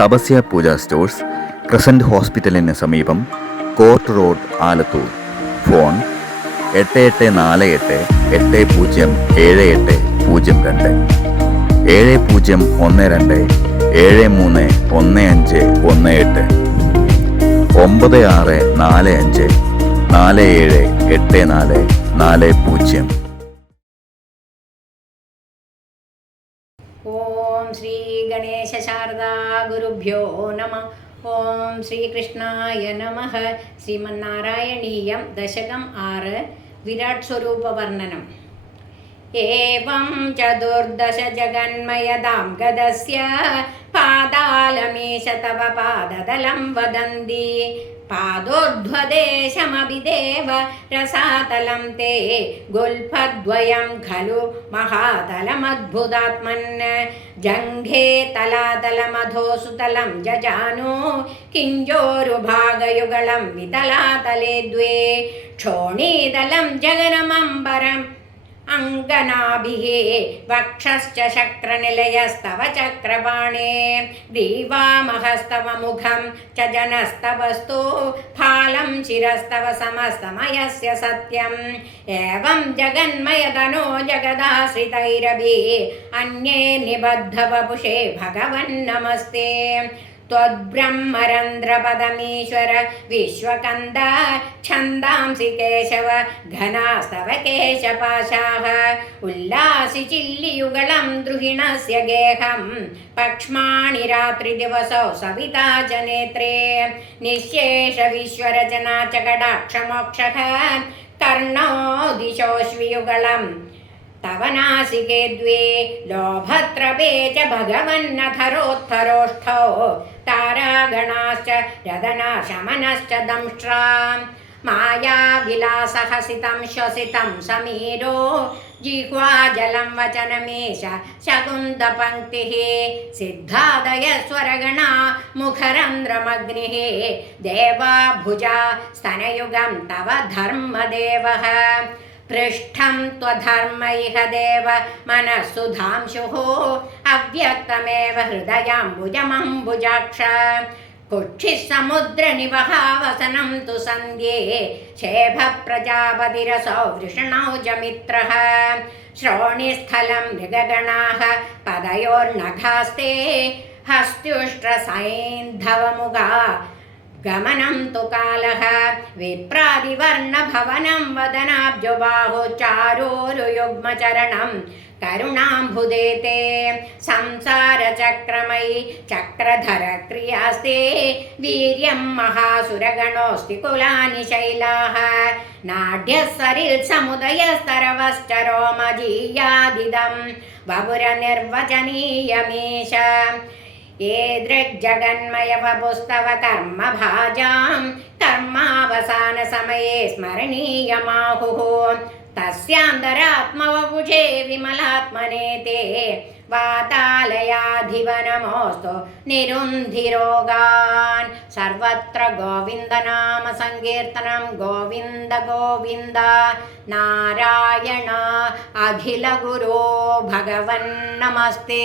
Tapasya Pooja stores crescent ഹോസ്പിറ്റലിന് സമീപം court road Alathur. Phone എട്ട് എട്ട് നാല് എട്ട് എട്ട് പൂജ്യം ഏഴ് എട്ട് പൂജ്യം രണ്ട്. ഏഴ് പൂജ്യം ഒന്ന് രണ്ട് ഏഴ് മൂന്ന് ഒന്ന് അഞ്ച് ഒന്ന് എട്ട്. ഒമ്പത് ആറ് നാല് അഞ്ച് നാല് ഏഴ് എട്ട് നാല് നാല് പൂജ്യം. ഓം ശ്രീ ഗണേശ ശാരദാ ഗുരുഭ്യോ നമ. ഓം ശ്രീകൃഷ്ണായ നമ. ശ്രീമന്നാരായണീയം ദശകം ആറ്. വിരാട് സ്വരൂപ വർണനം ഏവം ചതുർദശ गदस्य ഗതസ്യ देश तव पादतलं वदन्ति। पादोध्वदेशमभिदेव रसातलं ते गुल्फद्वयं खलु महातलमद्भुतात्मन्। जङ्घे तलातलमधोसुतलं जजानो, किञ्जोरुभागयुगलं वितलातले द्वे। क्षोणीतलं जगनमम्बरम् अङ्गनाभिः वक्षश्च शक्रनिलयस्तव चक्रपाणे ग्रीवामहस्तव च जनस्तवस्तु, फालं शिरस्तव समस्तमयस्य सत्यम्। एवं जगन्मयतनो जगदाश्रितैरभि, अन्ये निबद्धवपुषे भगवन्नमस्ते। त्वद्ब्रह्मरन्ध्रपदमीश्वर विश्वकन्द छन्दांसि केशव घनास्तव केशपाशाः उल्लासि चिल्लियुगलं द्रुहिणस्य गेहं पक्ष्माणि रात्रिदिवसौ सविता च नेत्रे निःशेषविश्वरचना च कटाक्षमोक्षः कर्णो दिशोऽश्वियुगलम् तव नासिके द्वे लोभत्रपे च भगवन्नथरोत्थरोष्ठौ। तारागणाश्च रदनाशमनश्च दंष्ट्राम्। मायाविलासहसितं श्वसितं समीरो। जिह्वाजलं वचनमेष शकुन्दपङ्क्तिः सिद्धादयस्वरगणा मुखरन्ध्रमग्निः। देवा भुजा स्तनयुगं तव धर्मदेवः पृष्ठं त्वधर्म इह देव मनःसुधांशुः अव्यक्तमेव हृदयाम्बुजमम्बुजाक्ष। कुक्षिः समुद्रनिवहावसनं तु सन्ध्ये शेभप्रजापतिरसौ वृषणौ च मित्रः श्रोणिस्थलं मृगगणाः पदयोर्नघास्ते हस्त्युष्ट्रसैन्धवमुगा गमनं तु कालः विप्रादिवर्णभवनं वदनाब्जबाहुचारोरुयुग्मचरणं करुणाम्बुदे ते संसारचक्रमयि चक्रधरक्रियास्ते वीर्यं महासुरगणोऽस्ति कुलानि शैलाः नाड्यः सरित्समुदयस्तरवश्च रोमजीयादिदं वपुरनिर्वचनीयमीश एदृग्जगन्मयवपुस्तव कर्मभाजां कर्मावसानसमये स्मरणीयमाहुः। तस्यान्तरात्मवपुषे विमलात्मने ते वातालयाधिवनमोऽस्तु निरुन्धिरोगान्। सर्वत्र गोविन्दनामसङ्कीर्तनं गोविन्द गोविन्द। नारायण अखिलगुरो भगवन्नमस्ते।